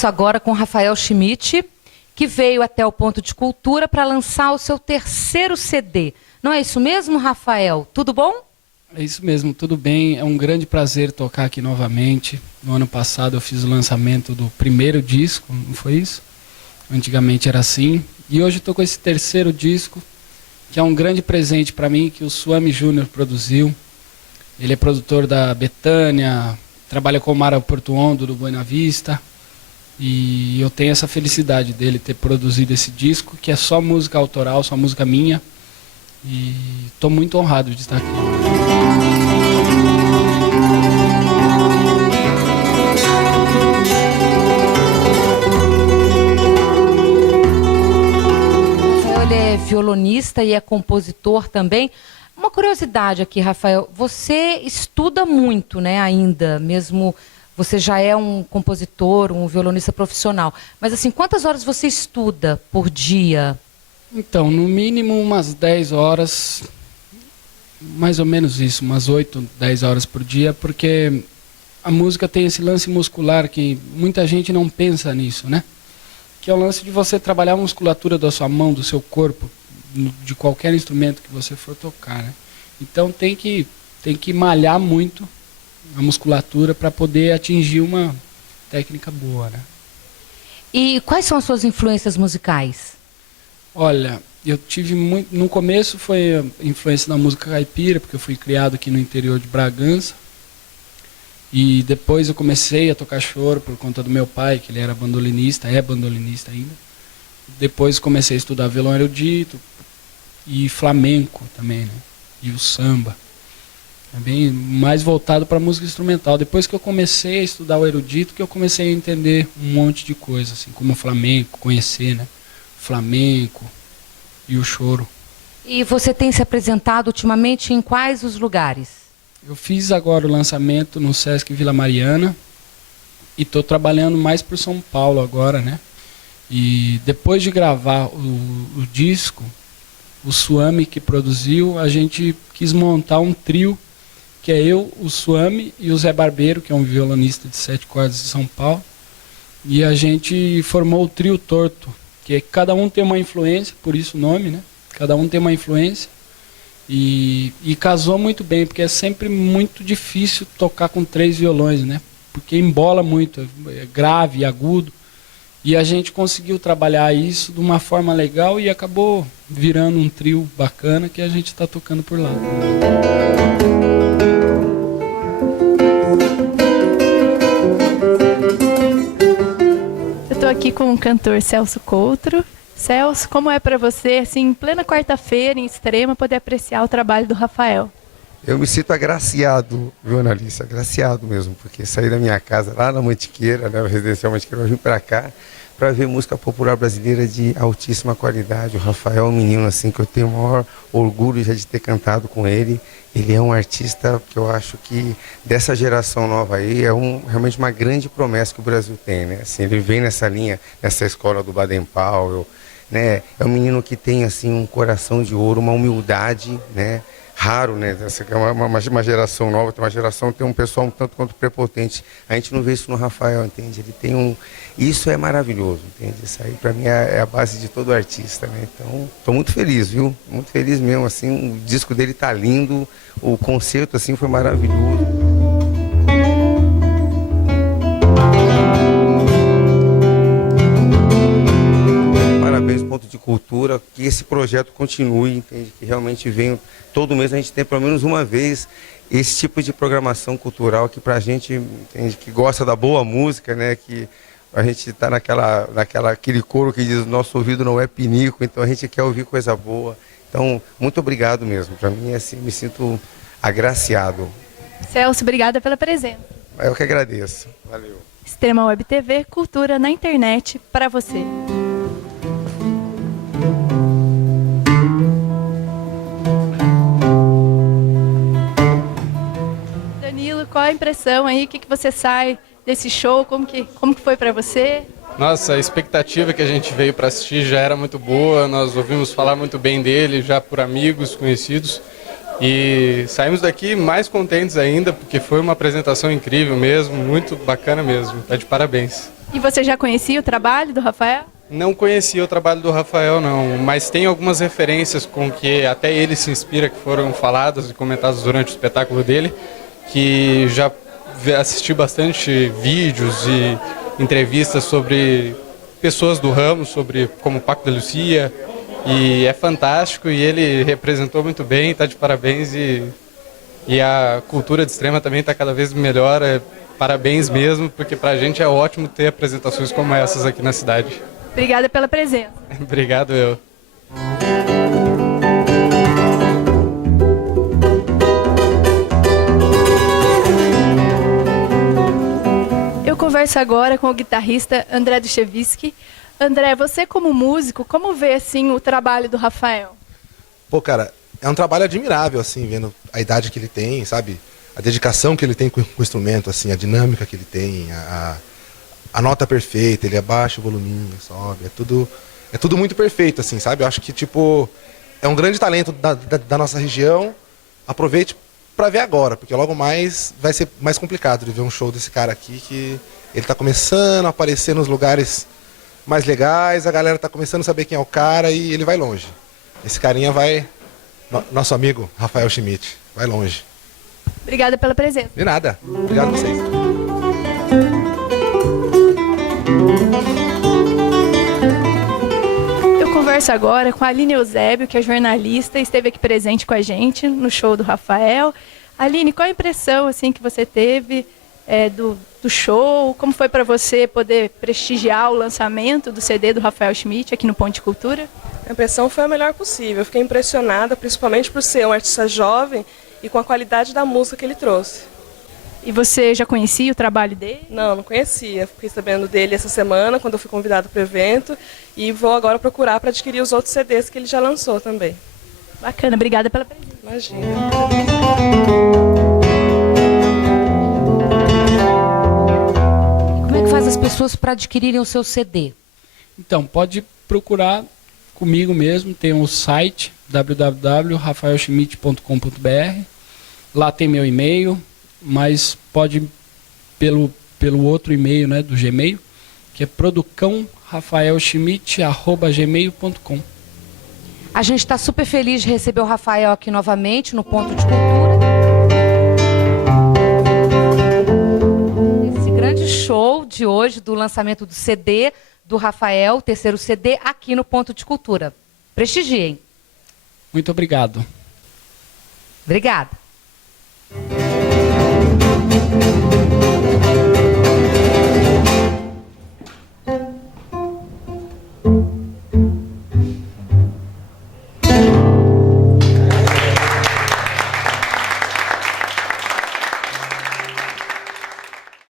converso agora com Rafael Schmidt, que veio até o Ponto de Cultura para lançar o seu terceiro CD. Não é isso mesmo, Rafael? Tudo bom? É isso mesmo, tudo bem. É um grande prazer tocar aqui novamente. No ano passado eu fiz o lançamento do primeiro disco, não foi isso? Antigamente era assim. E hoje estou com esse terceiro disco, que é um grande presente para mim, que o Suami Júnior produziu. Ele é produtor da Betânia, trabalha com o Mara Portuondo do Buena Vista. E eu tenho essa felicidade dele ter produzido esse disco, que é só música autoral, só música minha. E estou muito honrado de estar aqui. Ele é violonista e é compositor também. Uma curiosidade aqui, Rafael, você estuda muito, né, ainda, mesmo você já é um compositor, um violonista profissional. Mas assim, quantas horas você estuda por dia? Então, no mínimo umas 10 horas, mais ou menos isso, umas 8, 10 horas por dia, porque a música tem esse lance muscular que muita gente não pensa nisso, né? Que é o lance de você trabalhar a musculatura da sua mão, do seu corpo, de qualquer instrumento que você for tocar, né? Então tem que malhar muito a musculatura para poder atingir uma técnica boa, né? E quais são as suas influências musicais? Olha, eu tive muito... No começo foi a influência da música caipira, porque eu fui criado aqui no interior de Bragança. E depois eu comecei a tocar choro por conta do meu pai, que ele era bandolinista, é bandolinista ainda. Depois comecei a estudar violão erudito e flamenco também, né? E o samba. É bem mais voltado para música instrumental. Depois que eu comecei a estudar o erudito, que eu comecei a entender um monte de coisa, assim, como o flamenco, conhecer, né? O flamenco e o choro. E você tem se apresentado ultimamente em quais os lugares? Eu fiz agora o lançamento no Sesc Vila Mariana e estou trabalhando mais por São Paulo agora, né? E depois de gravar o disco, o Suami que produziu, a gente quis montar um trio, que é eu, o Suami e o Zé Barbeiro, que é um violonista de 7 cordas de São Paulo. E a gente formou o Trio Torto, que cada um tem uma influência, por isso o nome, né? Cada um tem uma influência. E casou muito bem, porque é sempre muito difícil tocar com 3 violões, né? Porque embola muito, é grave, agudo. E a gente conseguiu trabalhar isso de uma forma legal e acabou virando um trio bacana que a gente está tocando por lá. Eu estou aqui com o cantor Celso Coutro. Celso, como é para você, assim, em plena quarta-feira, em Extrema, poder apreciar o trabalho do Rafael? Eu me sinto agraciado, jornalista, agraciado mesmo, porque saí da minha casa lá na Mantiqueira, né, residencial Mantiqueira, eu vim para cá para ver música popular brasileira de altíssima qualidade. O Rafael é um menino assim que eu tenho o maior orgulho já de ter cantado com ele. Ele é um artista que eu acho que dessa geração nova aí é realmente uma grande promessa que o Brasil tem, né? Assim, ele vem nessa linha, nessa escola do Baden-Powell, né? É um menino que tem assim um coração de ouro, uma humildade, né? Raro, né? Essa é uma geração nova, tem uma geração, tem um pessoal um tanto quanto prepotente. A gente não vê isso no Rafael, entende? Ele tem um... Isso é maravilhoso, entende? Isso aí para mim é a base de todo artista, né? Então, estou muito feliz, viu? Muito feliz mesmo, assim, o disco dele tá lindo, o concerto, assim, foi maravilhoso. Parabéns, Ponto de Cultura, que esse projeto continue, entende? Que realmente venha, todo mês a gente tem pelo menos uma vez esse tipo de programação cultural que pra gente, entende? Que gosta da boa música, né? Que a gente está aquele coro que diz nosso ouvido não é pinico, então a gente quer ouvir coisa boa. Então, muito obrigado mesmo. Para mim, assim, me sinto agraciado. Celso, obrigada pela presença. Eu que agradeço. Valeu. Extrema Web TV, cultura na internet para você. Danilo, qual a impressão aí? O que você sai desse show? Como que foi para você? Nossa, a expectativa que a gente veio para assistir já era muito boa, nós ouvimos falar muito bem dele, já por amigos, conhecidos, E saímos daqui mais contentes ainda, porque foi uma apresentação incrível mesmo, muito bacana mesmo. Tá de parabéns. E você já conhecia o trabalho do Rafael? Não conhecia o trabalho do Rafael, não, mas tem algumas referências com que até ele se inspira, que foram faladas e comentadas durante o espetáculo dele, que já assisti bastante vídeos e entrevistas sobre pessoas do ramo, sobre como Paco de Lucia, e é fantástico, e ele representou muito bem, está de parabéns, e a cultura de Extrema também está cada vez melhor, parabéns mesmo, porque para a gente é ótimo ter apresentações como essas aqui na cidade. Obrigada pela presença. Obrigado, eu. Eu converso agora com o guitarrista André Duchevski. André, você como músico, como vê assim o trabalho do Rafael? Pô, cara, é um trabalho admirável, assim, vendo a idade que ele tem, sabe? A dedicação que ele tem com o instrumento, assim, a dinâmica que ele tem, a nota perfeita, ele abaixa o voluminho, sobe, é tudo muito perfeito, assim, sabe? Eu acho que, tipo, é um grande talento da nossa região. Aproveite para ver agora, porque logo mais vai ser mais complicado de ver um show desse cara aqui, que ele tá começando a aparecer nos lugares mais legais, a galera tá começando a saber quem é o cara e ele vai longe. Esse carinha vai... Nosso amigo Rafael Schmidt, vai longe. Obrigada pela presença. De nada. Obrigado a vocês. Eu converso agora com a Aline Eusébio, que é jornalista e esteve aqui presente com a gente no show do Rafael. Aline, qual a impressão assim, que você teve do show? Como foi para você poder prestigiar o lançamento do CD do Rafael Schmidt aqui no Ponto de Cultura? A impressão foi a melhor possível. Eu fiquei impressionada, principalmente por ser um artista jovem e com a qualidade da música que ele trouxe. E você já conhecia o trabalho dele? Não conhecia. Fiquei sabendo dele essa semana, quando eu fui convidado para o evento, e vou agora procurar para adquirir os outros CDs que ele já lançou também. Bacana, obrigada pela presença. Imagina. Como é que faz as pessoas para adquirirem o seu CD? Então, pode procurar comigo mesmo, tem um site www.rafaelschmidt.com.br. Lá tem meu e-mail, mas pode pelo outro e-mail, né, do Gmail, que é producãorafaelschmidt@gmail.com. A gente está super feliz de receber o Rafael aqui novamente no Ponto de Cultura. Esse grande show de hoje do lançamento do CD do Rafael, o terceiro CD, aqui no Ponto de Cultura. Prestigiem. Muito obrigado. Obrigada.